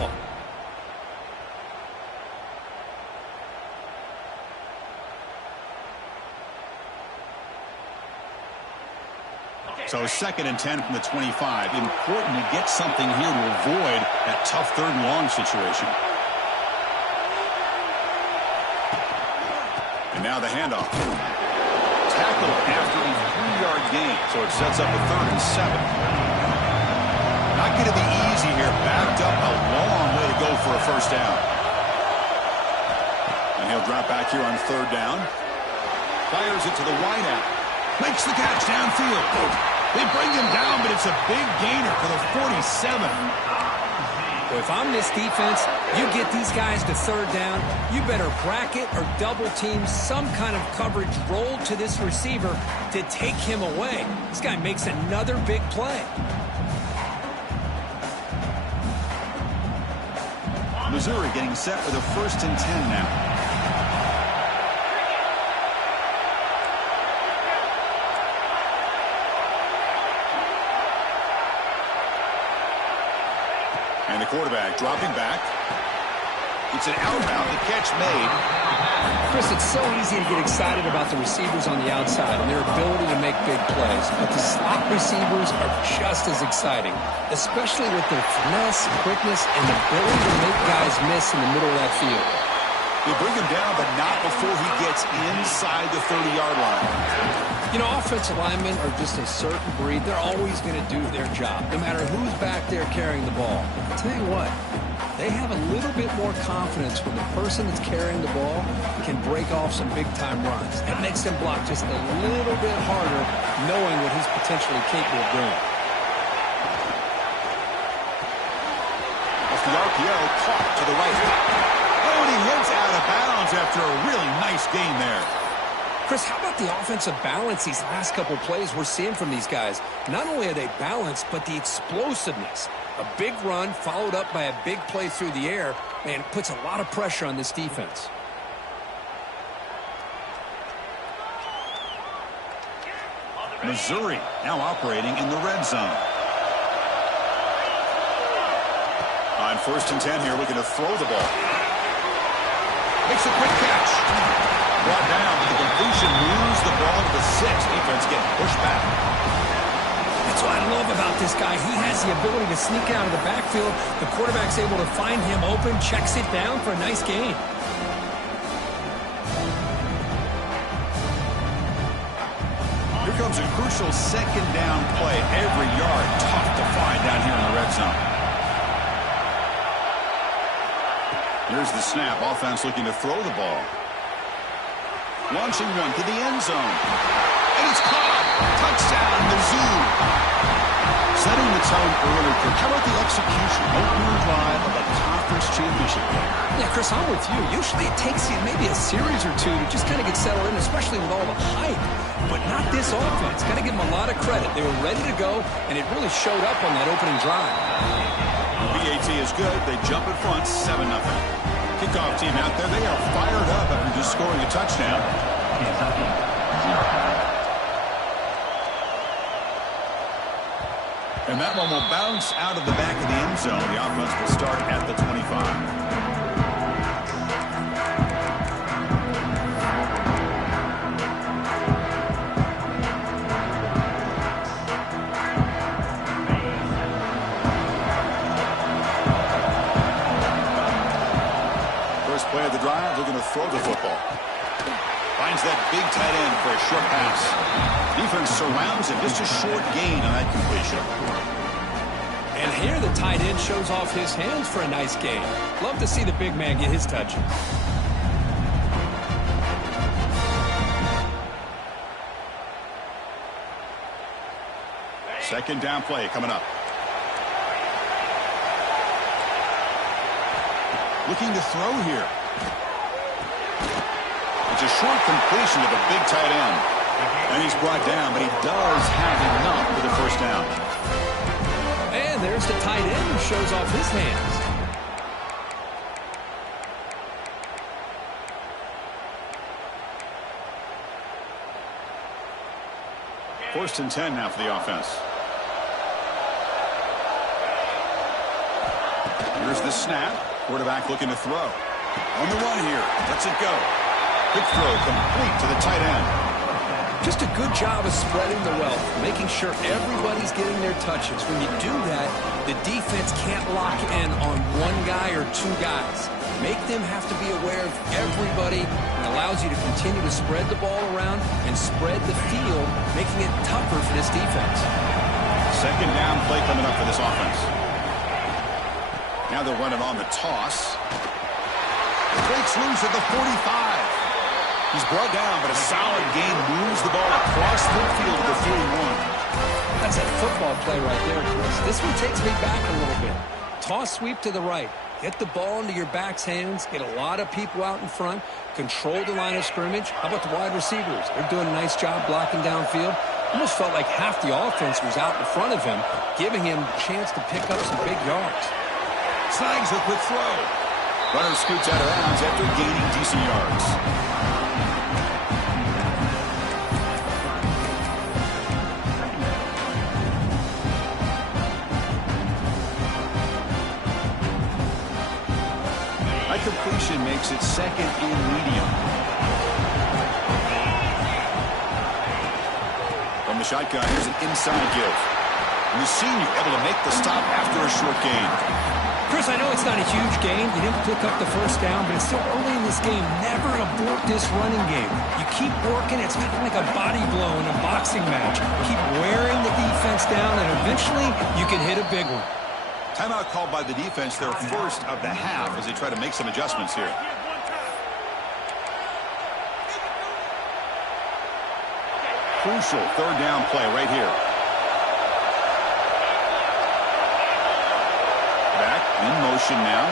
football. So 2nd and 10 from the 25. Important to get something here to avoid that tough 3rd and long situation. And now the handoff. Tackle after a 3-yard gain. So it sets up a 3rd and 7. Not going to be easy here. Backed up a long way to go for a 1st down. And he'll drop back here on 3rd down. Fires it to the wideout. Makes the catch downfield. They bring him down, but it's a big gainer for the 47. Well, if I'm this defense, you get these guys to 3rd down, you better bracket or double team some kind of coverage roll to this receiver to take him away. This guy makes another big play. Missouri getting set with a 1st and 10 now. And the quarterback dropping back. It's an outbound. The catch made. Chris, it's so easy to get excited about the receivers on the outside and their ability to make big plays. But the slot receivers are just as exciting, especially with their finesse, quickness, and the ability to make guys miss in the middle of that field. They bring him down, but not before he gets inside the 30-yard line. You know, offensive linemen are just a certain breed. They're always going to do their job, no matter who's back there carrying the ball. I'll tell you what, they have a little bit more confidence when the person that's carrying the ball can break off some big-time runs. It makes them block just a little bit harder, knowing what he's potentially capable of doing. Off the RPO, caught to the right. Oh, and he hits out of bounds after a really nice gain there. Chris, how about the offensive balance these last couple plays we're seeing from these guys? Not only are they balanced, but the explosiveness. A big run followed up by a big play through the air, and it puts a lot of pressure on this defense. Missouri now operating in the red zone. On 1st and 10 here, looking to throw the ball. Makes a quick catch. Brought down with the completion, moves the ball to the 6. Defense getting pushed back. That's what I love about this guy. He has the ability to sneak out of the backfield. The quarterback's able to find him open, checks it down for a nice gain. Here comes a crucial 2nd down play. Every yard tough to find down here in the red zone. Here's the snap. Offense looking to throw the ball. Launching one to the end zone. And it's caught. Touchdown, Mizzou. Setting the tone early. How about the execution? Opening drive of a conference championship game. Yeah, Chris, I'm with you. Usually it takes you maybe a series or two to just kind of get settled in, especially with all the hype. But not this offense. Got to give them a lot of credit. They were ready to go, and it really showed up on that opening drive. BAT is good. They jump in front, 7-0. Kickoff team out there. They are fired up after just scoring a touchdown. And that one will bounce out of the back of the end zone. The offense will start at the 25. Play of the drive, looking to throw the football. Finds that big tight end for a short pass. Defense surrounds him. Just a short gain on that completion. And here the tight end shows off his hands for a nice gain. Love to see the big man get his touches. Second down play coming up. Looking to throw here. It's a short completion to the big tight end. And he's brought down, but he does have enough for the 1st down. And there's the tight end who shows off his hands. First and 10 now for the offense. Here's the snap. Quarterback looking to throw. On the run here. Lets it go. Quick throw complete to the tight end. Just a good job of spreading the wealth, making sure everybody's getting their touches. When you do that, the defense can't lock in on one guy or two guys. Make them have to be aware of everybody, and allows you to continue to spread the ball around and spread the field, making it tougher for this defense. Second down play coming up for this offense. Now they're running on the toss. Breaks loose at the 45. He's brought down, but a solid gain moves the ball across midfield to the 41. That's a football play right there, Chris. This one takes me back a little bit. Toss sweep to the right. Get the ball into your back's hands. Get a lot of people out in front. Control the line of scrimmage. How about the wide receivers? They're doing a nice job blocking downfield. Almost felt like half the offense was out in front of him, giving him a chance to pick up some big yards. Snags a quick throw. Runner scoots out of bounds after gaining decent yards. Completion makes it second and medium. From the shotgun, here's an inside give. And the senior able to make the stop after a short gain. Chris, I know it's not a huge gain. You didn't pick up the first down, but it's still early in this game. Never abort this running game. You keep working. It's kind of like a body blow in a boxing match. Keep wearing the defense down, and eventually you can hit a big one. Timeout called by the defense, their first of the half, as they try to make some adjustments here. Crucial third down play right here. Back in motion now.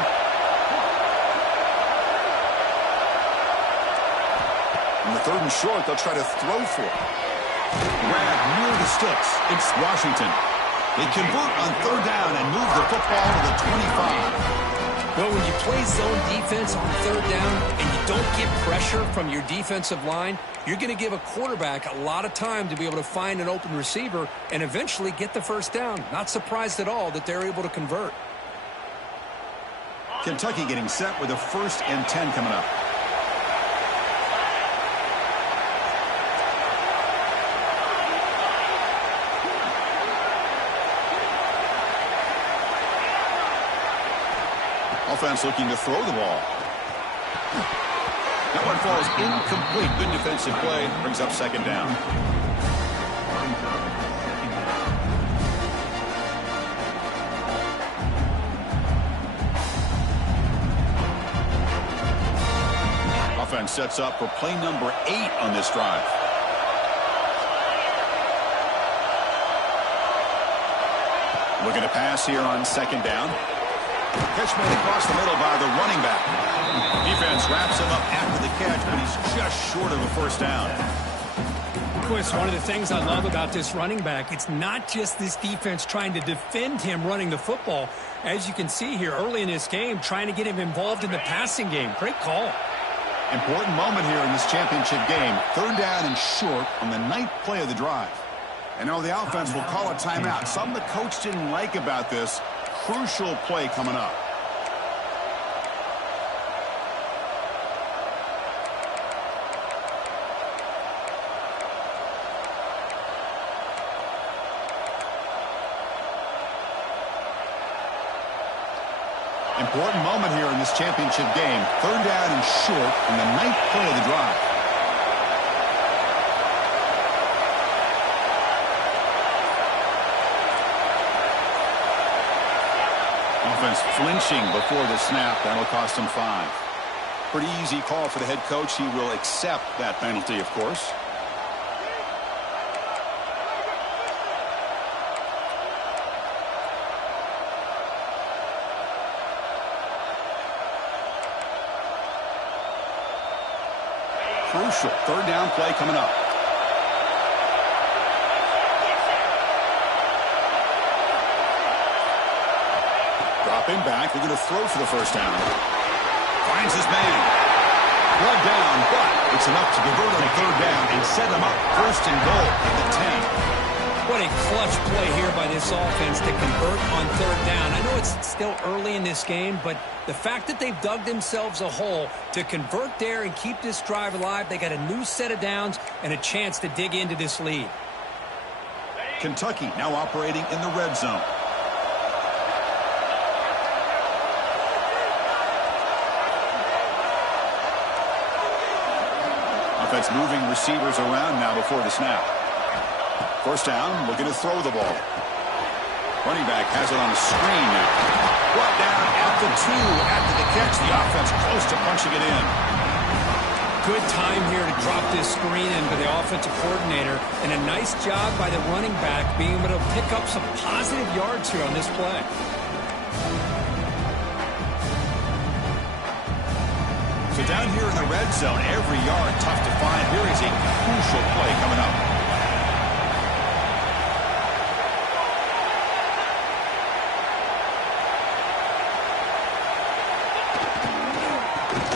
On the third and short, they'll try to throw for it. Grab near the sticks. It's Washington. They convert on third down and move the football to the 25. Well, when you play zone defense on third down and you don't get pressure from your defensive line, you're going to give a quarterback a lot of time to be able to find an open receiver and eventually get the first down. Not surprised at all that they're able to convert. Kentucky getting set with a 1st and 10 coming up. Offense looking to throw the ball. That one falls incomplete. Good defensive play. Brings up second down. Offense sets up for play number 8 on this drive. Looking to pass here on second down. Catch made across the middle by the running back. Defense wraps him up after the catch, but he's just short of a first down. Chris, one of the things I love about this running back, it's not just this defense trying to defend him running the football. As you can see here early in this game, trying to get him involved in the passing game. Great call. Important moment here in this championship game. Third down and short on the 9th play of the drive. And now the offense will call a timeout. Something the coach didn't like about this. Crucial play coming up. Important moment here in this championship game. Third down and short on the 9th play of the drive. Offense flinching before the snap. That'll cost him 5. Pretty easy call for the head coach. He will accept that penalty, of course. Crucial third down play coming up. Dropping back, they're going to throw for the first down. Finds his man. Brought down, but it's enough to convert on third down and set him up 1st and goal at the 10. What a clutch play here by this offense to convert on third down. I know it's still early in this game, but the fact that they've dug themselves a hole to convert there and keep this drive alive, they got a new set of downs and a chance to dig into this lead. Kentucky now operating in the red zone. Offense moving receivers around now before the snap. First down, looking to throw the ball. Running back has it on a screen now. Brought down at the 2 after the catch. The offense close to punching it in. Good time here to drop this screen in by the offensive coordinator, and a nice job by the running back being able to pick up some positive yards here on this play. So down here in the red zone, every yard tough to find. Here is a crucial play coming up.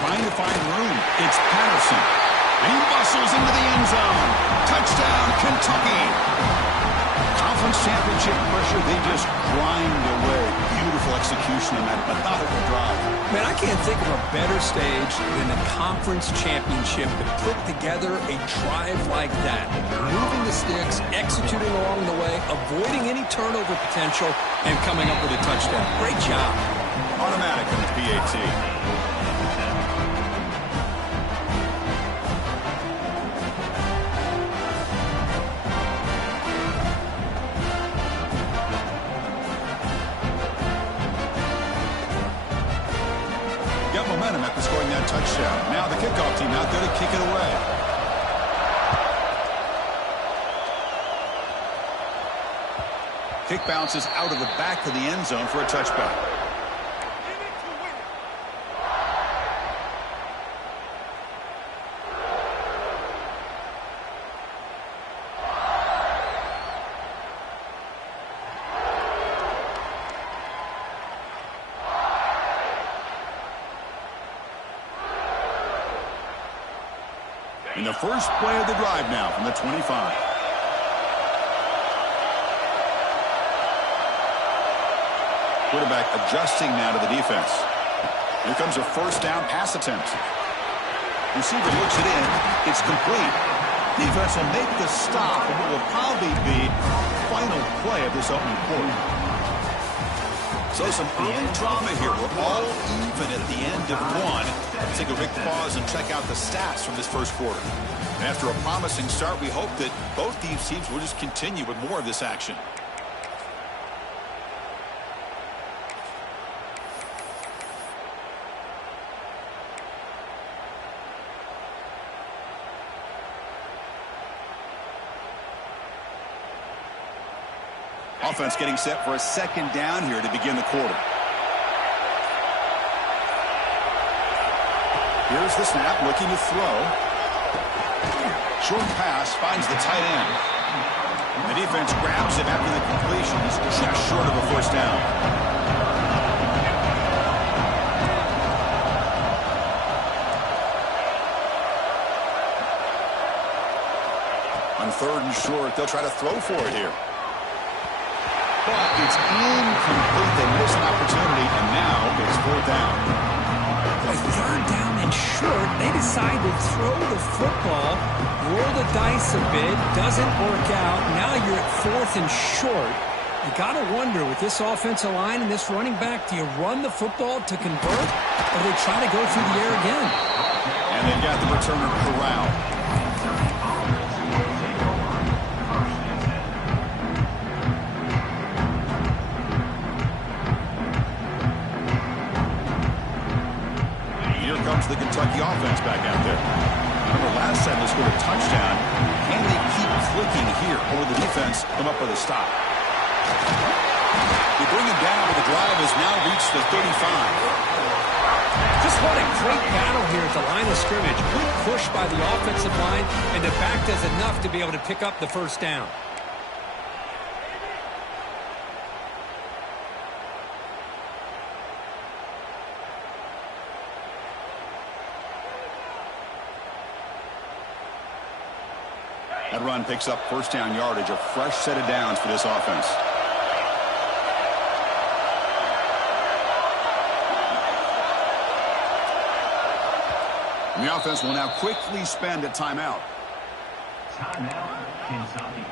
Trying to find room. It's Patterson. And he muscles into the end zone. Touchdown, Kentucky. Conference championship pressure, they just grind away. Beautiful execution on that methodical drive. Man, I can't think of a better stage than the conference championship to put together a drive like that. Moving the sticks, executing along the way, avoiding any turnover potential, and coming up with a touchdown. Great job. Automatic on the PAT. Momentum after scoring that touchdown. Now the kickoff team out there to kick it away. Kick bounces out of the back of the end zone for a touchback. In the first play of the drive now from the 25. Quarterback adjusting now to the defense. Here comes a first down pass attempt. Receiver looks it in. It's complete. Defense will make the stop of what will probably be the final play of this opening quarter. So some early drama here. We're all even at the end of one. Let's take a quick pause and check out the stats from this first quarter. And after a promising start, we hope that both these teams will just continue with more of this action. Offense getting set for a second down here to begin the quarter. Here's the snap, looking to throw. Short pass finds the tight end. The defense grabs him after the completion. He's just short of a first down. On third and short, they'll try to throw for it here. But it's incomplete. They miss an opportunity, and now it's fourth down. A third down and short, they decide to throw the football, roll the dice a bit, doesn't work out. Now you're at fourth and short. You got to wonder, with this offensive line and this running back, do you run the football to convert, or do they try to go through the air again? And they've got the returner corralled. The Kentucky offense back out there. Remember, last time they scored a touchdown. Can they keep clicking here, or will the defense come up with a stop? They bring him down, but the drive has now reached the 35. Just what a great battle here at the line of scrimmage. Good push by the offensive line, and the back does enough to be able to pick up the first down. That run picks up first down yardage, a fresh set of downs for this offense. And the offense will now quickly spend a timeout. Timeout, Kentucky.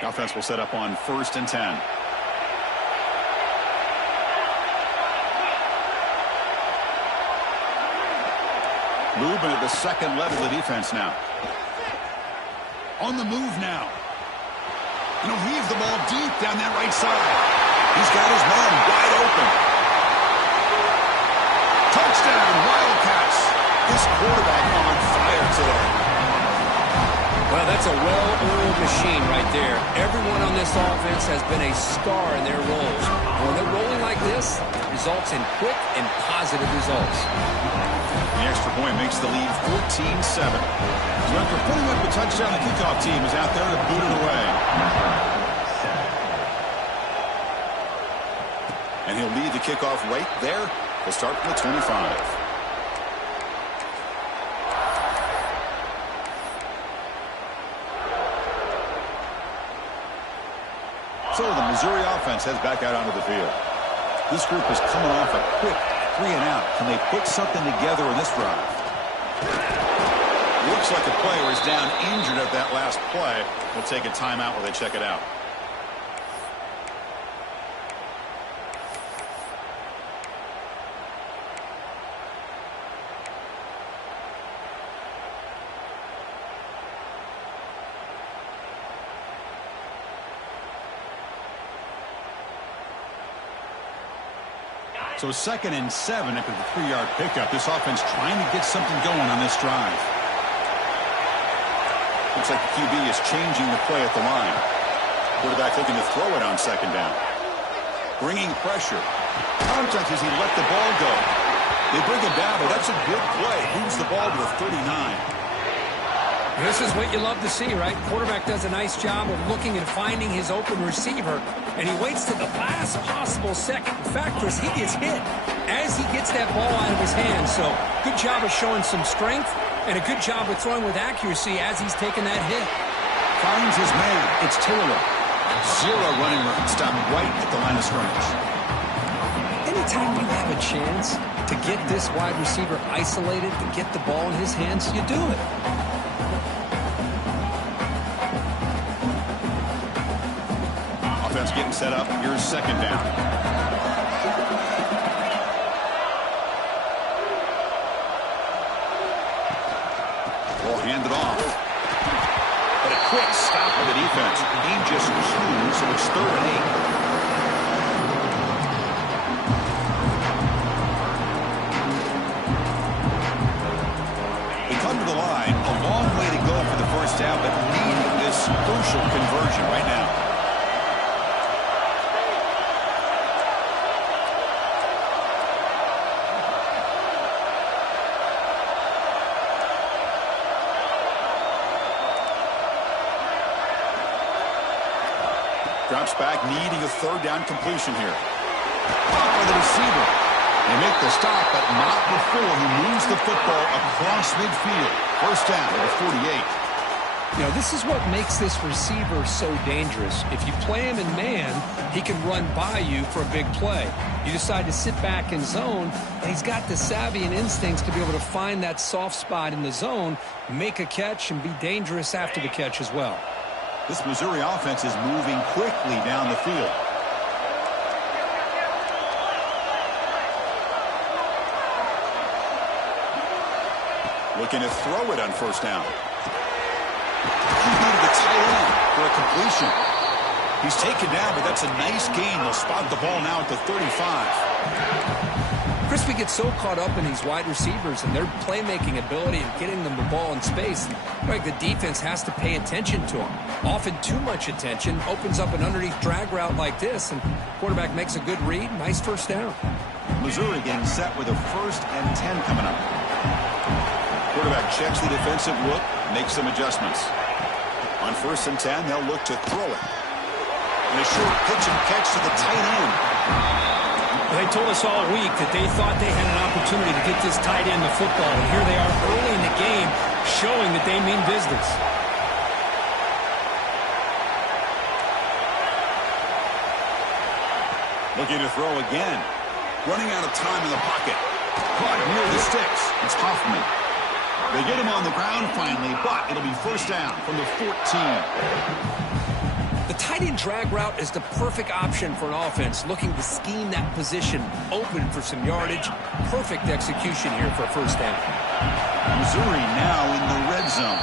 The offense will set up on 1st and 10. Movement at the second level of the defense now. On the move now. And he'll heave the ball deep down that right side. He's got his man wide open. Touchdown, Wildcats. This quarterback on fire today. Well, that's a well-oiled machine right there. Everyone on this offense has been a star in their roles. And when they're rolling like this, it results in quick and positive results. The extra point makes the lead 14-7. So after putting up a touchdown, the kickoff team is out there to boot it away. And he'll lead the kickoff right there. He'll start from the 25. So the Missouri offense heads back out onto the field. This group is coming off a quick 3-and-out. Can they put something together in this drive? Looks like the player is down injured at that last play. We'll take a timeout while they check it out. So 2nd and 7 after the 3-yard pickup. This offense trying to get something going on this drive. Looks like the QB is changing the play at the line. Quarterback looking to throw it on 2nd down. Bringing pressure. Contact as he let the ball go. They bring him down, but that's a good play. Moves the ball to the 39. This is what you love to see, right? Quarterback does a nice job of looking and finding his open receiver, and he waits to the last possible second. In fact, Chris, he gets hit as he gets that ball out of his hands. So good job of showing some strength and a good job of throwing with accuracy as he's taking that hit. Finds his man. It's Taylor. 0 running room. Stopped right at the line of scrimmage. Anytime you have a chance to get this wide receiver isolated, to get the ball in his hands, you do it. Offense getting set up. Here's 2nd down. Ball handed off. But a quick stop of the defense. Game just 2, so it's 3rd and 8. They come to the line. A long way to go for the first down, but needing this crucial conversion right now. Drops back, needing a 3rd down completion here. Caught by the receiver. They make the stop, but not before he moves the football across midfield. First down at the 48. You know, this is what makes this receiver so dangerous. If you play him in man, he can run by you for a big play. You decide to sit back in zone, and he's got the savvy and instincts to be able to find that soft spot in the zone, make a catch, and be dangerous after the catch as well. This Missouri offense is moving quickly down the field. Looking to throw it on 1st down. He needed the tight end for a completion. He's taken down, but that's a nice gain. They'll spot the ball now at the 35. Chris, we get so caught up in these wide receivers and their playmaking ability and getting them the ball in space. Like the defense has to pay attention to them. Often too much attention opens up an underneath drag route like this, and quarterback makes a good read. Nice first down. Missouri getting set with a 1st and 10 coming up. Quarterback checks the defensive look, makes some adjustments. On 1st and 10, they'll look to throw it. And a short pitch and catch to the tight end. They told us all week that they thought they had an opportunity to get this tight end the football, and here they are early in the game showing that they mean business. Looking to throw again. Running out of time in the pocket. Caught near the sticks. It's Hoffman. They get him on the ground finally, but it'll be first down from the 14. The tight end drag route is the perfect option for an offense looking to scheme that position open for some yardage. Perfect execution here for a first down. Missouri now in the red zone.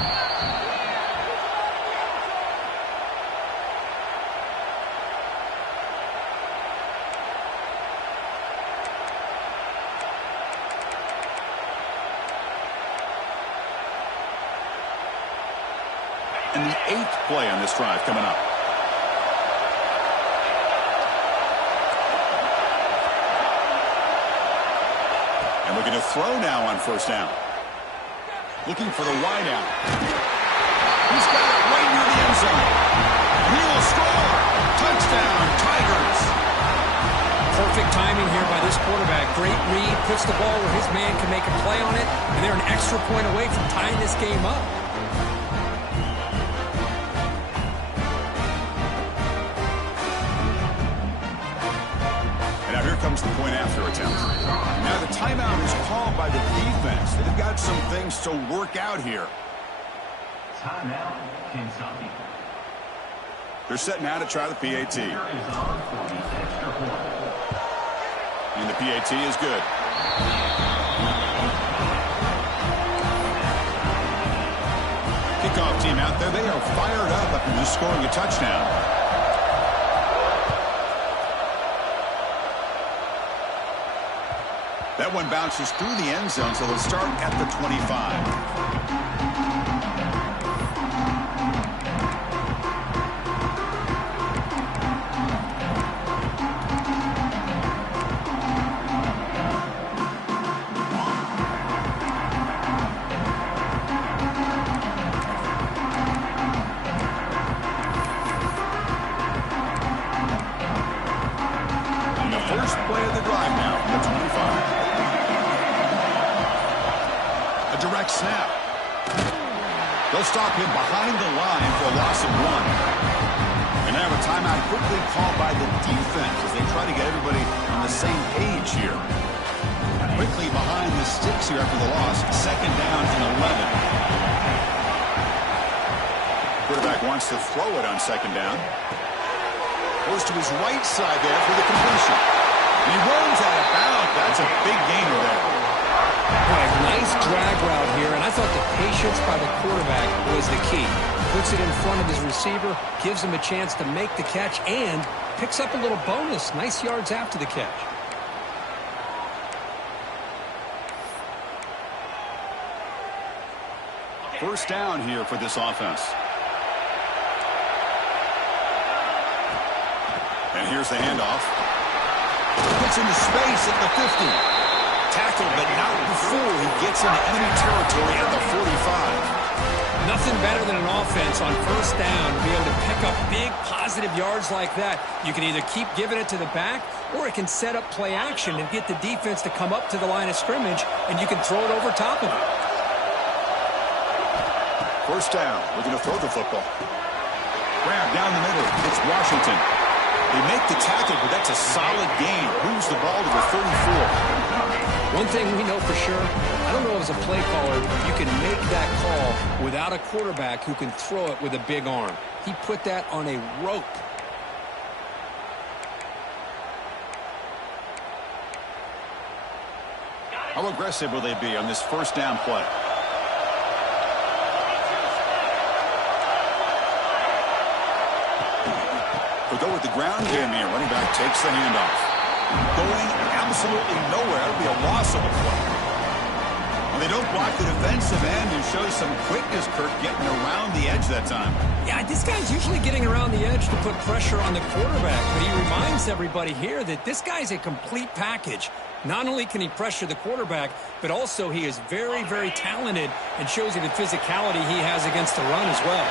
And the 8th play on this drive coming up. And looking to throw now on first down. Looking for the wide out. He's got it right near the end zone. He will score. Touchdown, Tigers. Perfect timing here by this quarterback. Great read, puts the ball where his man can make a play on it, and they're an extra point away from tying this game up. Comes the point after attempt. Now the timeout is called by the defense. They've got some things to work out here. Timeout, Kentucky. They're setting out to try the PAT. And the PAT is good. Kickoff team out there. They are fired up after just scoring a touchdown. That one bounces through the end zone, so they'll start at the 25. And the first play of the drive now from the 25. Direct snap. They'll stop him behind the line for a loss of 1. And now a timeout quickly called by the defense as they try to get everybody on the same page here. Quickly behind the sticks here after the loss. Second down and 11. Quarterback wants to throw it on second down. Goes to his right side there for the completion. He runs out of bounds. That's a big gainer there. Nice drag route here, and I thought the patience by the quarterback was the key. Puts it in front of his receiver, gives him a chance to make the catch, and picks up a little bonus. Nice yards after the catch. First down here for this offense. And here's the handoff. Gets into space at the 50. Tackled, but not before he gets into enemy territory at the 45. Nothing better than an offense on first down to be able to pick up big positive yards like that. You can either keep giving it to the back, or it can set up play action and get the defense to come up to the line of scrimmage, and you can throw it over top of it. First down, looking to throw the football. Grab down the middle. It's Washington. They make the tackle, but that's a solid gain. Moves the ball to the 34. One thing we know for sure, I don't know as a play caller, you can make that call without a quarterback who can throw it with a big arm. He put that on a rope. How aggressive will they be on this first down play? They'll go with the ground game here. Running back takes the handoff. Going absolutely nowhere. That'll be a loss of a play. Well, they don't block the defensive end and show some quickness, Kirk, getting around the edge that time. Yeah, this guy's usually getting around the edge to put pressure on the quarterback, but he reminds everybody here that this guy's a complete package. Not only can he pressure the quarterback, but also he is very, very talented and shows you the physicality he has against the run as well.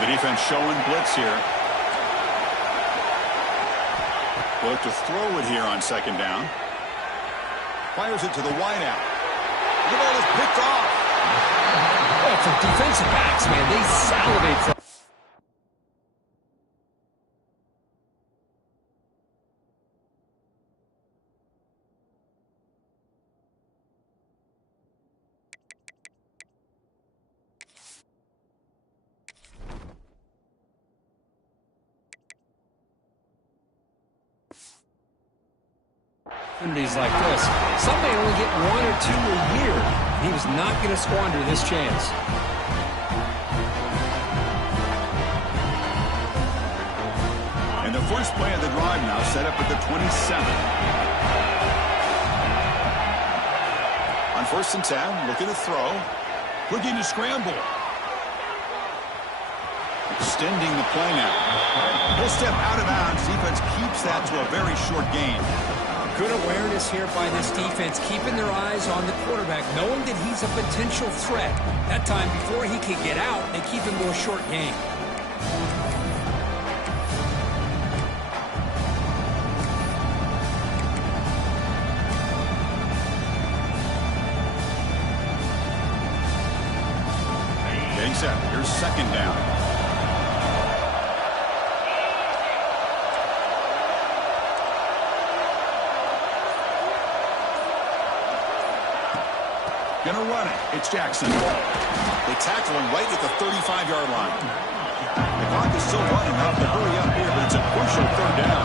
The defense showing blitz here. We'll look to throw it here on second down. Fires it to the wideout. The ball is picked off. Oh, for defensive backs, man, they salivate for. Opportunities like this. Some may only get 1 or 2 a year. He was not going to squander this chance. And the first play of the drive now set up at the 27. On 1st and 10, looking to throw. Looking to scramble. Extending the play now. He'll step out of bounds. Defense keeps that to a very short gain. Good awareness here by this defense, keeping their eyes on the quarterback, knowing that he's a potential threat. That time, before he can get out, they keep him to a short game. Getting set. Here's second down. Gonna run it. It's Jackson. They tackle him right at the 35-yard line. The clock is still running. Have to hurry up here, but it's a crucial 3rd down.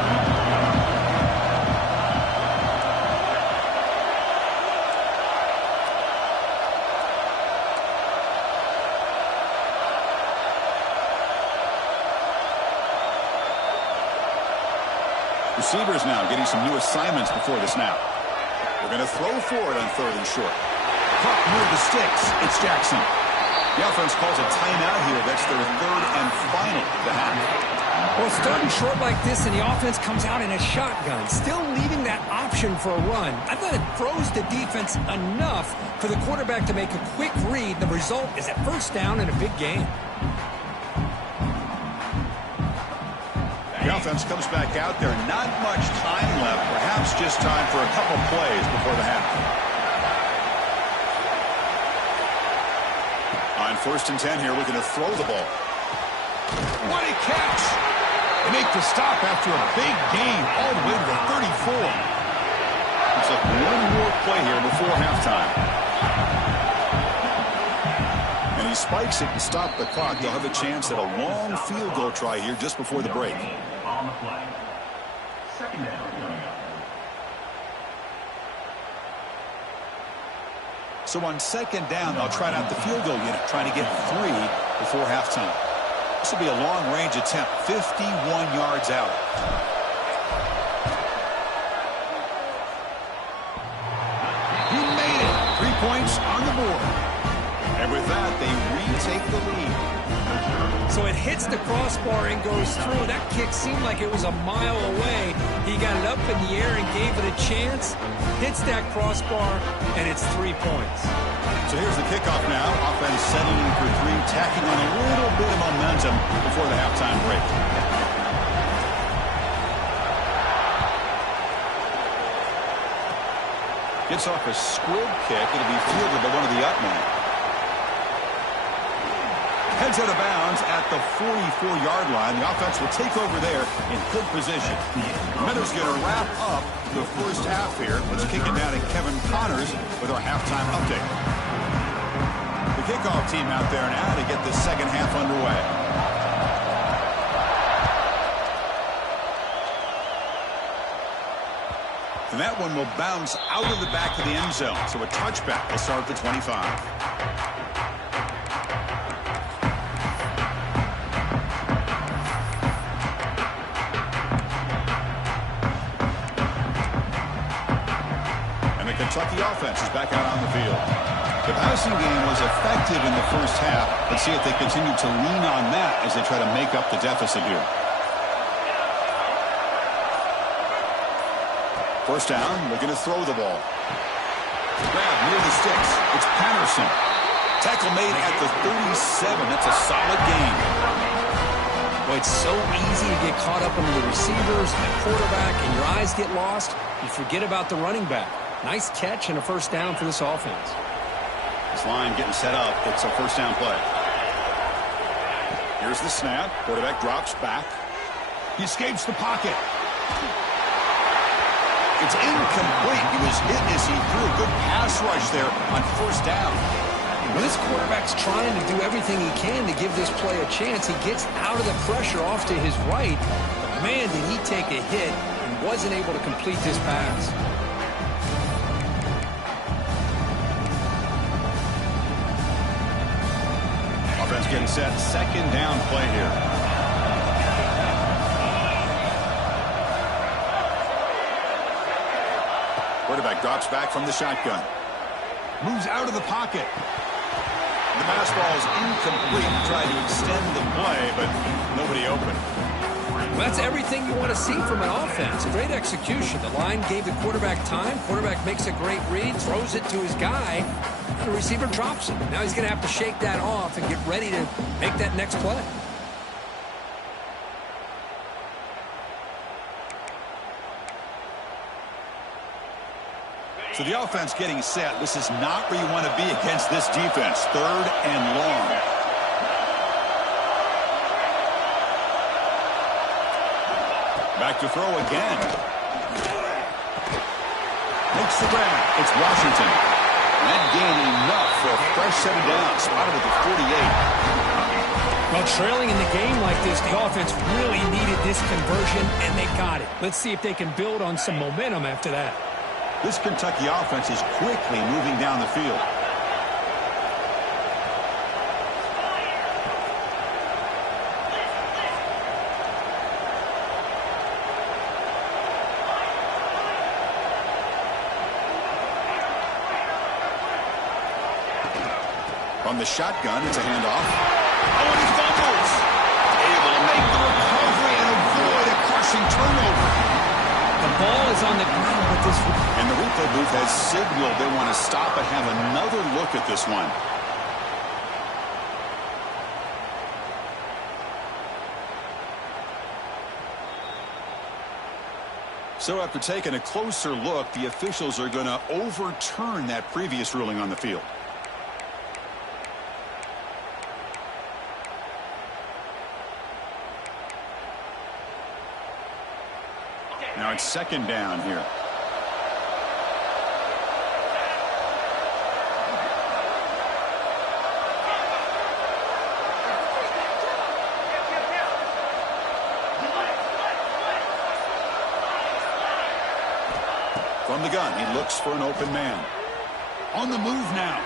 Receivers now getting some new assignments before the snap. They're going to throw for it on 3rd and short. Caught near the sticks. It's Jackson. The offense calls a timeout here. That's their 3rd and final of the half. Well, it's 3rd and short like this, and the offense comes out in a shotgun, still leaving that option for a run. I thought it froze the defense enough for the quarterback to make a quick read. The result is a 1st down in a big game. The offense comes back out there. Not much time left. Perhaps just time for a couple plays before the half. On 1st and 10 here, we're going to throw the ball. What a catch! They make the stop after a big gain all the way to the 34. Looks like one more play here before halftime. And he spikes it and stops the clock. They'll have a chance at a long field goal try here just before the break. On the play. Second down coming up. So on 2nd down, they'll try out the field goal unit, trying to get 3 before halftime. This will be a long-range attempt, 51 yards out. He made it. 3 points on the board. And with that, they retake the lead. So it hits the crossbar and goes through. That kick seemed like it was a mile away. He got it up in the air and gave it a chance. Hits that crossbar, and it's 3 points. So here's the kickoff now. Offense settling for 3, tacking on a little bit of momentum before the halftime break. Gets off a squib kick. It'll be fielded by one of the up men. Heads out of bounds at the 44-yard line. The offense will take over there in good position. Meadows going to wrap up the first half here. Let's kick it down to Kevin Connors with our halftime update. The kickoff team out there now to get the second half underway. And that one will bounce out of the back of the end zone. So a touchback will start at the 25. Kentucky offense is back out on the field. The passing game was effective in the first half. Let's see if they continue to lean on that as they try to make up the deficit here. First down, they're going to throw the ball. Grab near the sticks. It's Patterson. Tackle made at the 37. That's a solid gain. Well, it's so easy to get caught up into the receivers and the quarterback, and your eyes get lost. You forget about the running back. Nice catch and a first down for this offense. This line getting set up. It's a first down play. Here's the snap. Quarterback drops back. He escapes the pocket. It's incomplete. He was hit as he threw a good pass rush there on first down. When this quarterback's trying to do everything he can to give this play a chance, he gets out of the pressure off to his right. But man, did he take a hit and wasn't able to complete this pass. Offense getting set. Second down play here. Quarterback drops back from the shotgun. Moves out of the pocket. The pass ball is incomplete. Tried to extend the play, but nobody open. Well, that's everything you want to see from an offense. Great execution. The line gave the quarterback time. Quarterback makes a great read, throws it to his guy, and the receiver drops it. Now he's going to have to shake that off and get ready to make that next play. So the offense getting set. This is not where you want to be against this defense. Third and long. Back to throw again. Makes the grab. It's Washington. That gain enough for a fresh set of downs. Spotted at the 48. Well, trailing in the game like this, the offense really needed this conversion, and they got it. Let's see if they can build on some momentum after that. This Kentucky offense is quickly moving down the field. From the shotgun, it's a handoff. Oh, and he fumbles. Able to make the recovery and avoid a crushing turnover. The ball is on the ground with this. And the replay booth has signaled they want to stop and have another look at this one. So after taking a closer look, the officials are going to overturn that previous ruling on the field. Now it's second down here. From the gun, he looks for an open man. On the move now.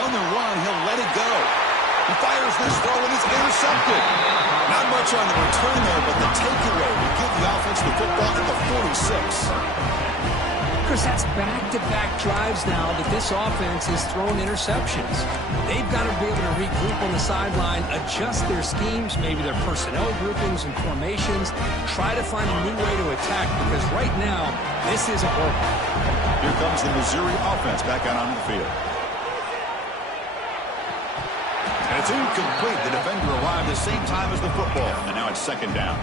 On the run, he'll let it go. He fires this throw and it's intercepted. Not much on the return there, but the takeaway will give the offense the football at the 46. Chris, that's back-to-back drives now that this offense has thrown interceptions. They've got to be able to regroup on the sideline, adjust their schemes, maybe their personnel groupings and formations, try to find a new way to attack, because right now, this isn't working. Here comes the Missouri offense back out onto the field. And it's incomplete. The defender arrived at the same time as the football. And now it's second down.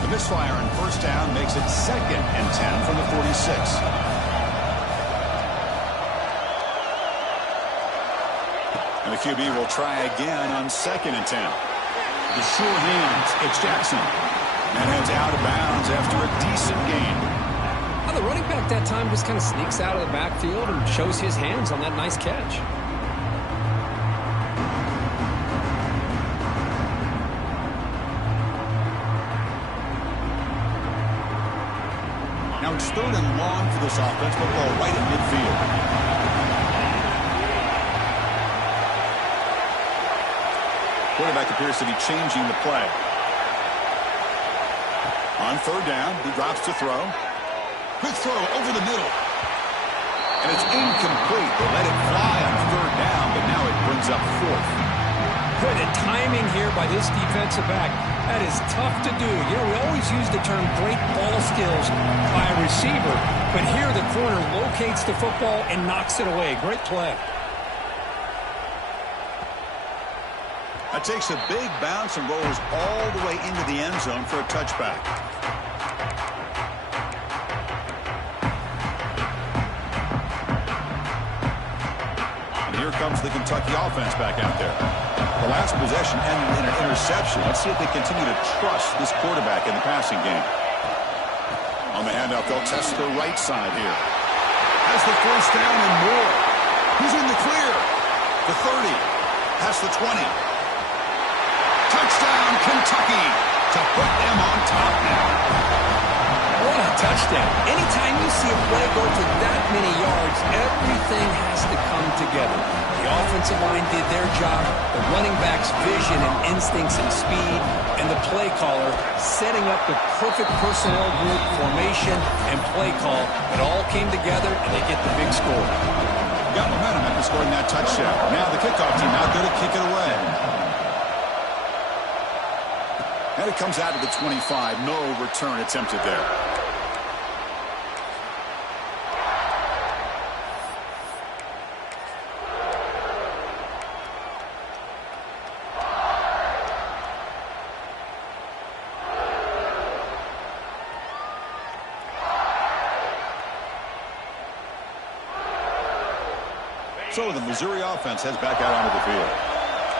The misfire on first down makes it second and 10 from the 46. And the QB will try again on second and 10. The sure hands. It's Jackson. And heads out of bounds after a decent gain. Well, the running back that time just kind of sneaks out of the backfield and shows his hands on that nice catch. Now it's third and long for this offense, but ball right at midfield. Quarterback appears to be changing the play. On third down, he drops to throw. Quick throw over the middle. And it's incomplete. They let it fly on third down, but now it brings up fourth. Good timing here by this defensive back. That is tough to do. You know, we always use the term great ball skills by a receiver, but here the corner locates the football and knocks it away. Great play. That takes a big bounce and rolls all the way into the end zone for a touchback. And here comes the Kentucky offense back out there. The last possession ended in an interception. Let's see if they continue to trust this quarterback in the passing game. On the handoff, they'll test the right side here. Has the first down and more. He's in the clear. The 30. Past the 20. Touchdown, Kentucky, to put them on top now. What a touchdown. Anytime you see a play go for that many yards, everything has to come together. The offensive line did their job, the running back's vision and instincts and speed, and the play caller setting up the perfect personnel group, formation, and play call. It all came together, and they get the big score. Got momentum after scoring that touchdown. Now the kickoff team out there to kick it away. And it comes out of the 25. No return attempted there. So the Missouri offense heads back out onto the field.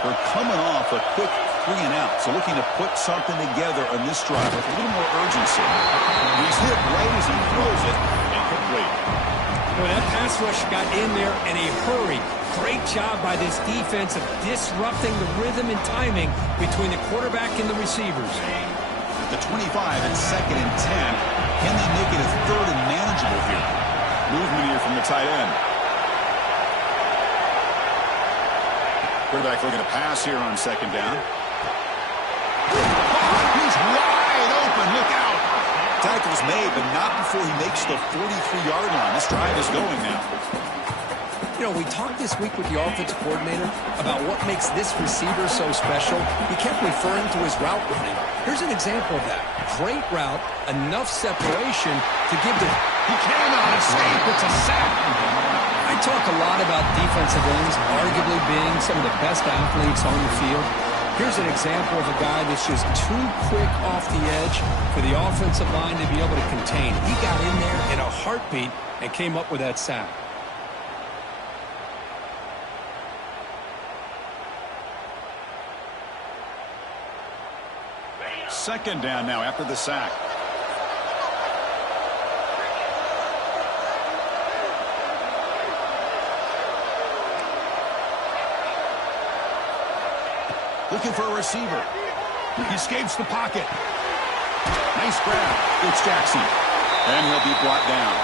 They're coming off a quick 3 and out, so looking to put something together on this drive with a little more urgency. He's hit right as he throws it, incomplete. Well, that pass rush got in there in a hurry. Great job by this defense of disrupting the rhythm and timing between the quarterback and the receivers. At the 25 and 2nd and 10, can they make it a 3rd and manageable here? Movement here from the tight end. Quarterback looking to pass here on 2nd down. He's wide open. Look out. Tackle's made, but not before he makes the 43-yard line. This drive is going now. You know, we talked this week with the offensive coordinator about what makes this receiver so special. He kept referring to his route running. Here's an example of that. Great route, enough separation to give the... He cannot escape. It's a sack. I talk a lot about defensive ends arguably being some of the best athletes on the field. Here's an example of a guy that's just too quick off the edge for the offensive line to be able to contain. He got in there in a heartbeat and came up with that sack. Second down now after the sack. Looking for a receiver. He escapes the pocket. Nice grab. It's Jackson. And he'll be brought down.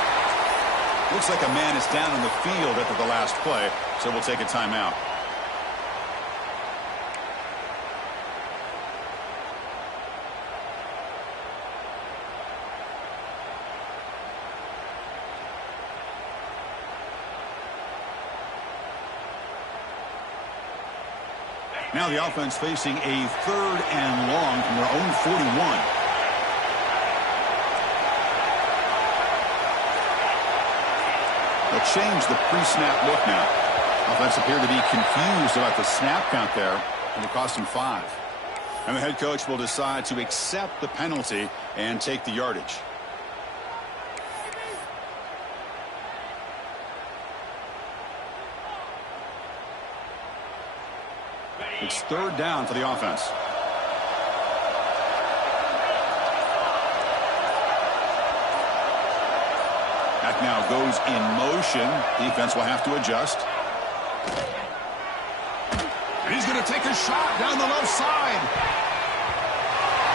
Looks like a man is down on the field after the last play, so we'll take a timeout. Now the offense facing a 3rd and long from their own 41. They'll change the pre-snap look now. Offense appeared to be confused about the snap count there, and it cost him 5. And the head coach will decide to accept the penalty and take the yardage. It's 3rd down for the offense. That now goes in motion. Defense will have to adjust. And he's going to take a shot down the left side.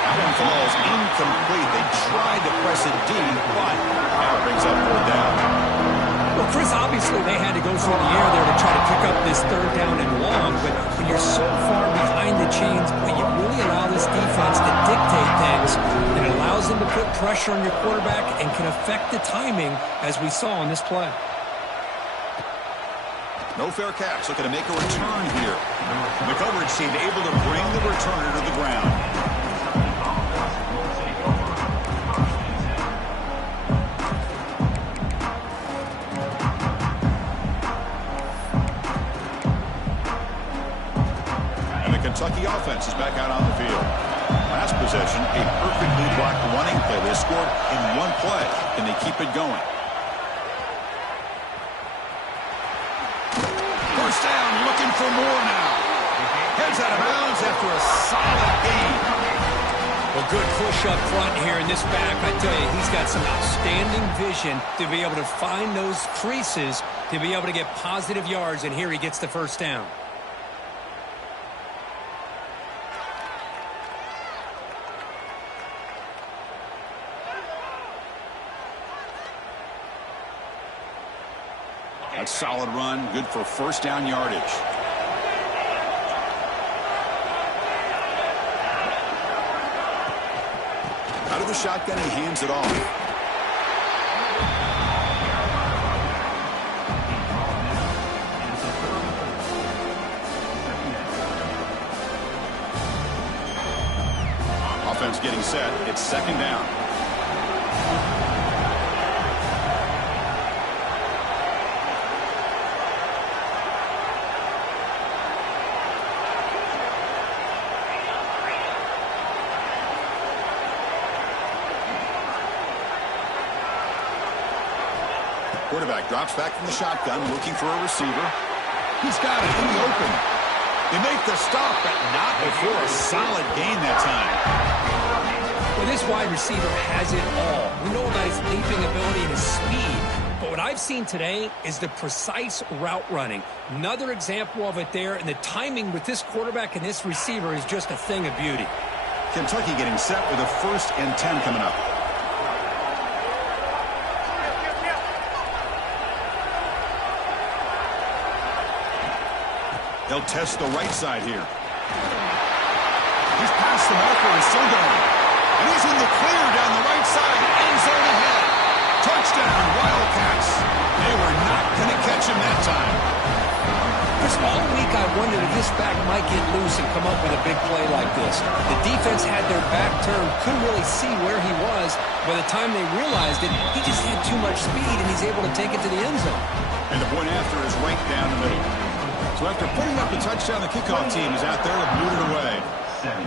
That one falls incomplete. They tried to press it deep, but now it brings up 4th down. Well, Chris, obviously they had to go through the air there to try to pick up this 3rd down and long, but when you're so far behind the chains, when you really allow this defense to dictate things, it allows them to put pressure on your quarterback and can affect the timing, as we saw on this play. No fair catch, looking to make a return here. The coverage team able to bring the returner to the ground. Kentucky offense is back out on the field. Last possession, a perfectly blocked running play. They scored in one play. Can they keep it going? First down, looking for more now. Heads out of bounds after a solid gain. Well, good push up front here in this back. I tell you, he's got some outstanding vision to be able to find those creases, to be able to get positive yards, and here he gets the first down. A solid run, good for first down yardage. Out of the shotgun, he hands it off. Offense getting set. It's second down. Quarterback drops back from the shotgun, looking for a receiver. He's got it in the open. They make the stop, but not before a solid gain that time. Well, this wide receiver has it all. We know about his leaping ability and his speed. But what I've seen today is the precise route running. Another example of it there, and the timing with this quarterback and this receiver is just a thing of beauty. Kentucky getting set with a 1st and 10 coming up. They'll test the right side here. He's past the marker and still going. And he's in the clear down the right side. End zone ahead. Touchdown, Wildcats. They were not going to catch him that time. Chris, all week I wondered if this back might get loose and come up with a big play like this. The defense had their back turned, couldn't really see where he was. By the time they realized it, he just had too much speed, and he's able to take it to the end zone. And the point after is right down the middle. So after putting up the touchdown, the kickoff team is out there to boot it away. 17.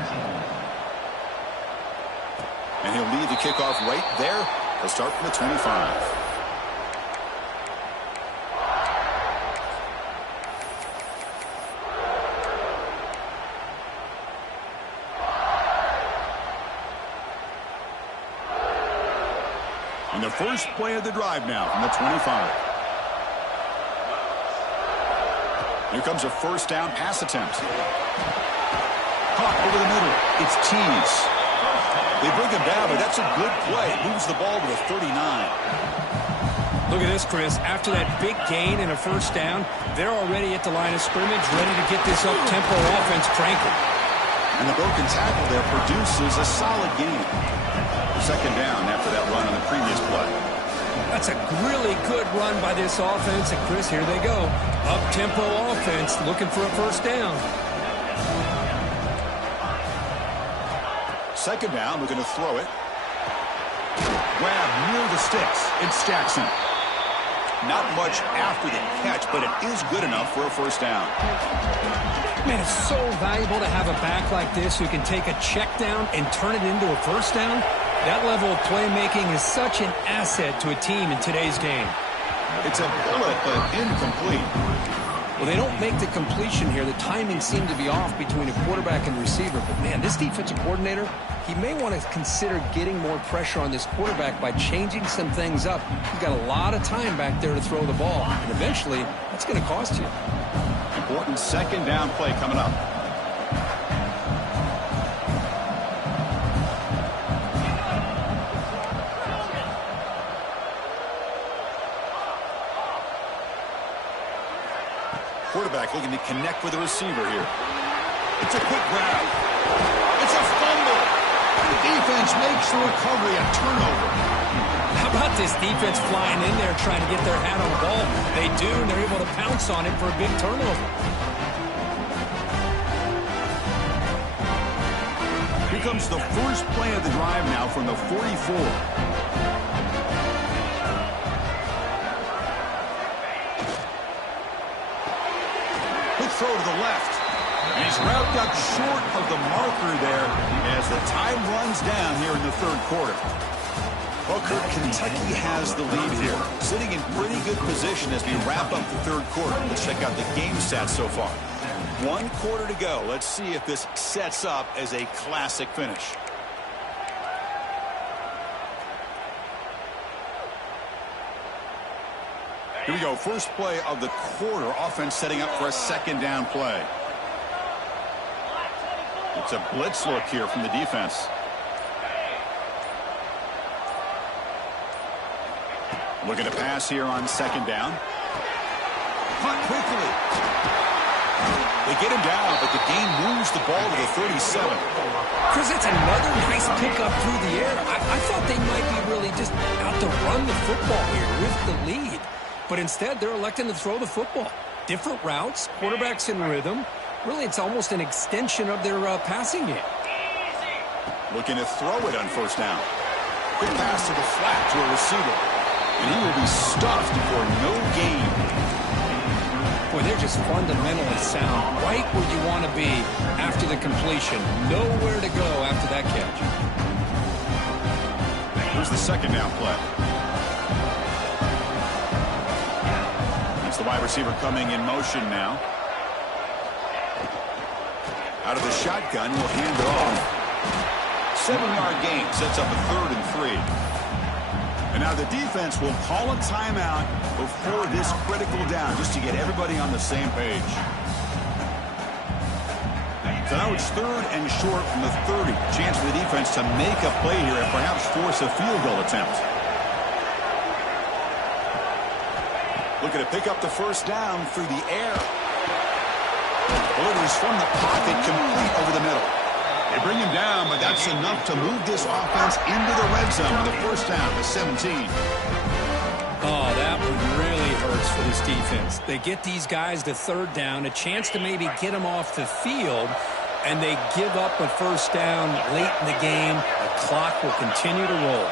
And he'll lead the kickoff right there. He'll start from the 25. And the first play of the drive now from the 25. Here comes a first down pass attempt. Caught over the middle. It's Tease. They bring him down, but that's a good play. Moves the ball to the 39. Look at this, Chris. After that big gain and a first down, they're already at the line of scrimmage, ready to get this up-tempo offense cranking. And the broken tackle there produces a solid gain. Second down after that run on the previous play. That's a really good run by this offense. And, Chris, here they go. Up-tempo offense looking for a first down. Second down, we're going to throw it. Grab near the sticks. It's Jackson. Not much after the catch, but it is good enough for a first down. Man, it's so valuable to have a back like this who can take a check down and turn it into a first down. That level of playmaking is such an asset to a team in today's game. It's a bullet, but incomplete. Well, they don't make the completion here. The timing seemed to be off between a quarterback and receiver. But, man, this defensive coordinator, he may want to consider getting more pressure on this quarterback by changing some things up. He's got a lot of time back there to throw the ball. And eventually, that's going to cost you. Important second down play coming up. Quarterback looking to connect with the receiver here. It's a quick grab. It's a fumble. The defense makes the recovery a turnover. How about this defense flying in there trying to get their hat on the ball? They do, and they're able to pounce on it for a big turnover. Here comes the first play of the drive now from the 44. Throw to the left. And he's wrapped up short of the marker there as the time runs down here in the third quarter. Well, Kurt, Kentucky has the lead here, sitting in pretty good position as we wrap up the third quarter. Let's check out the game stats so far. 1 quarter to go. Let's see if this sets up as a classic finish. Here we go. First play of the quarter. Offense setting up for a second down play. It's a blitz look here from the defense. Looking to pass here on second down. Punt quickly. They get him down, but the game moves the ball to the 37. Chris, that's another nice pickup through the air. I thought they might be really just out to run the football here with the lead. But instead, they're electing to throw the football. Different routes, quarterbacks in rhythm. Really, it's almost an extension of their passing game. Looking to throw it on first down. Quick pass to the flat to a receiver. And he will be stuffed for no gain. Boy, they're just fundamentally sound. Right where you want to be after the completion. Nowhere to go after that catch. Here's the second down play. That's the wide receiver coming in motion now. Out of the shotgun, he'll hand it off. 7-yard gain sets up a 3rd and 3. And now the defense will call a timeout before this critical down, just to get everybody on the same page. So now it's 3rd and short from the 30. Chance for the defense to make a play here and perhaps force a field goal attempt. Looking to pick up the first down through the air. Delivers from the pocket, complete over the middle. They bring him down, but that's enough to move this offense into the red zone with a first down to 17. Oh, that one really hurts for this defense. They get these guys to third down, a chance to maybe get them off the field, and they give up a first down late in the game. The clock will continue to roll.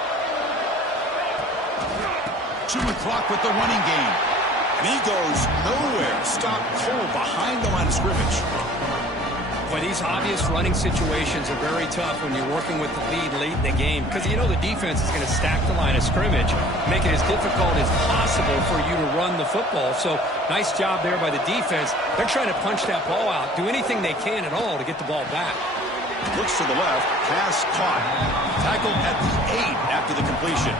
Chewing clock with the running game. And he goes nowhere. Stop cold behind the line of scrimmage. But these obvious running situations are very tough when you're working with the lead late in the game, because you know the defense is going to stack the line of scrimmage, make it as difficult as possible for you to run the football. So nice job there by the defense. They're trying to punch that ball out, do anything they can at all to get the ball back. Looks to the left, pass caught. Tackled at the 8 after the completion.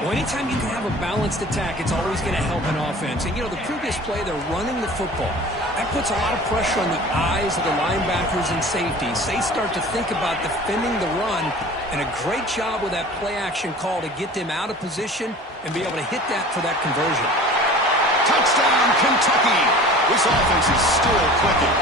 Well, anytime you can have a balanced attack, it's always going to help an offense. And, you know, the previous play, they're running the football. That puts a lot of pressure on the eyes of the linebackers and safeties. They start to think about defending the run, and a great job with that play-action call to get them out of position and be able to hit that for that conversion. Touchdown, Kentucky! This offense is still clicking.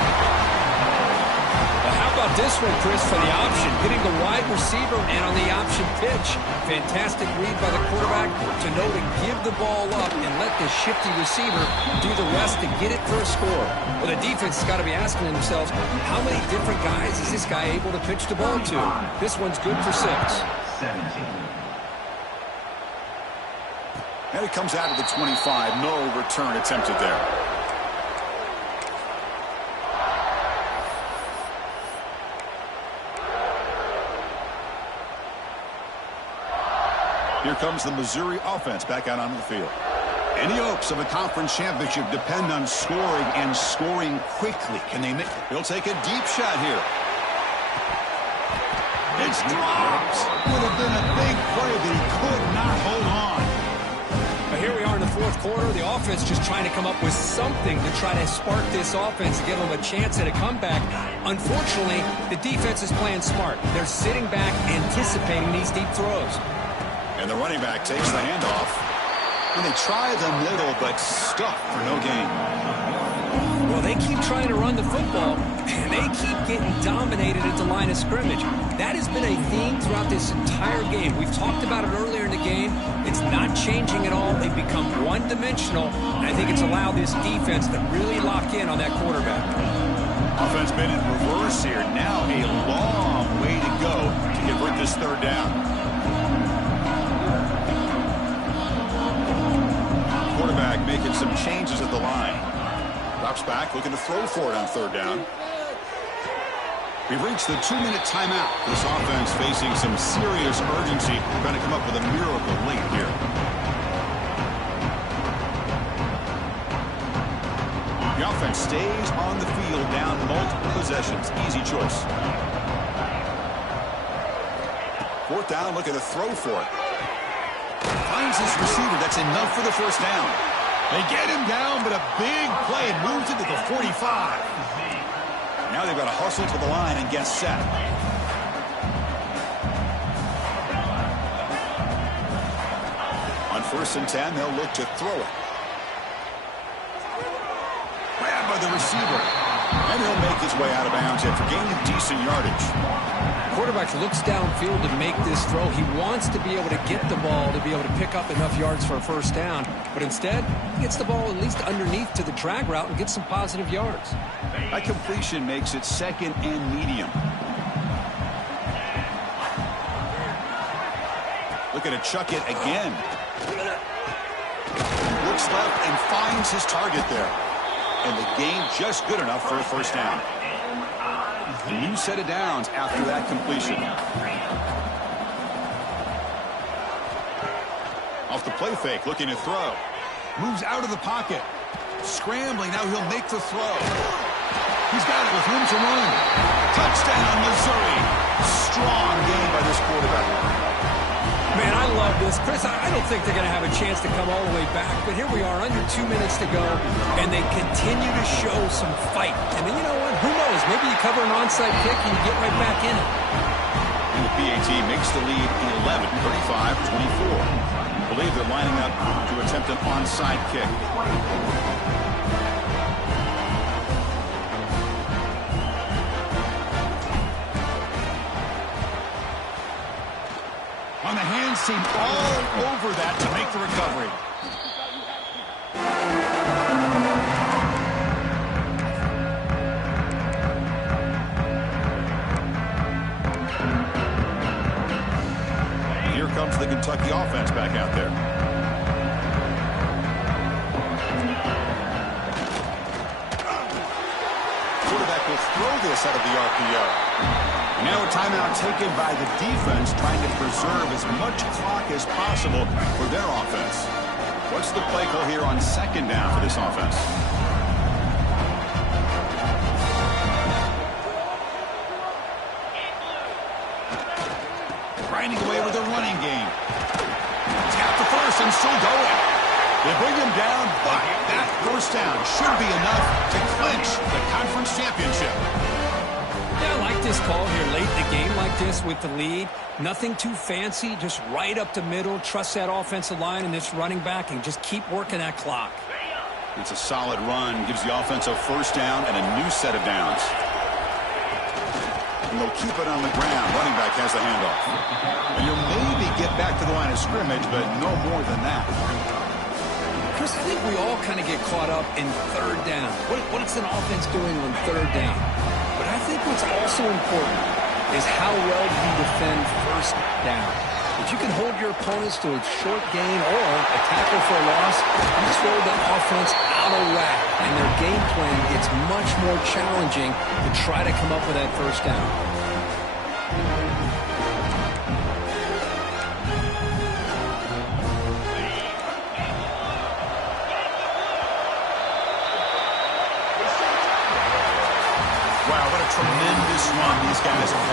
Well, how about this one, Chris, for the option? Hitting the wide receiver and on the option pitch. Fantastic read by the quarterback to know to give the ball up and let the shifty receiver do the rest to get it for a score. Well, the defense has got to be asking themselves, how many different guys is this guy able to pitch the ball to? This one's good for 6. 17. And it comes out of the 25. No return attempted there. Here comes the Missouri offense back out onto the field. Any hopes of a conference championship depend on scoring and scoring quickly. Can they make it? He'll take a deep shot here. It's dropped. Would have been a big play, but he could not hold on. But here we are in the fourth quarter. The offense just trying to come up with something to try to spark this offense, give them a chance at a comeback. Unfortunately, the defense is playing smart. They're sitting back, anticipating these deep throws. And the running back takes the handoff. And they try the middle, but stuck for no gain. Well, they keep trying to run the football, and they keep getting dominated at the line of scrimmage. That has been a theme throughout this entire game. We've talked about it earlier in the game. It's not changing at all. They've become one-dimensional, and I think it's allowed this defense to really lock in on that quarterback. Offense been in reverse here. Now a long way to go to convert this third down. Quarterback making some changes at the line. Drops back, looking to throw for it on third down. We've reached the 2-minute timeout. This offense facing some serious urgency, trying to come up with a miracle late here. The offense stays on the field, down multiple possessions. Easy choice. Fourth down, looking to throw for it. Finds his receiver. That's enough for the first down. They get him down, but a big play moves it to the 45. Now they've got to hustle to the line and get set. On 1st and 10, they'll look to throw it. Grabbed by the receiver. And he'll make his way out of bounds after gaining decent yardage. Quarterback looks downfield to make this throw. He wants to be able to get the ball to be able to pick up enough yards for a first down. But instead, he gets the ball at least underneath to the drag route and gets some positive yards. That completion makes it 2nd and medium. Looking to chuck it again. Looks left and finds his target there. And the gain just good enough for a first down. A new set of downs after that completion. Off the play fake, looking to throw. Moves out of the pocket. Scrambling, now he'll make the throw. He's got it with room to run. Touchdown, Missouri. Strong game by this quarterback. Man, I love this. Chris, I don't think they're going to have a chance to come all the way back, but here we are, under 2 minutes to go, and they continue to show some fight. And then, you know what? Who knows? Maybe you cover an onside kick and you get right back in it. And the PAT makes the lead 11, 35-24. Believe they're lining up to attempt an onside kick. On the hands team, all over that to make the recovery. Here comes the Kentucky offense back out there. Quarterback will throw this out of the RPO. Now a timeout taken by the defense, trying to preserve as much clock as possible for their offense. What's the play call here on 2nd down for this offense? Grinding away with a running game. Tap the first and still going. They bring him down, but that first down should be enough to clinch the conference championship. Yeah, I like this call here late in the game like this with the lead. Nothing too fancy, just right up the middle. Trust that offensive line and this running back and just keep working that clock. It's a solid run, gives the offense a first down and a new set of downs. And they'll keep it on the ground. Running back has the handoff. And you'll maybe get back to the line of scrimmage, but no more than that. Chris, I think we all kind of get caught up in third down. What's an offense doing on third down? But I think what's also important is how well do you defend first down. If you can hold your opponents to a short gain or a tackle for a loss, you just roll that offense out of whack. And their game plan gets much more challenging to try to come up with that first down. Wow, what a tremendous run these guys have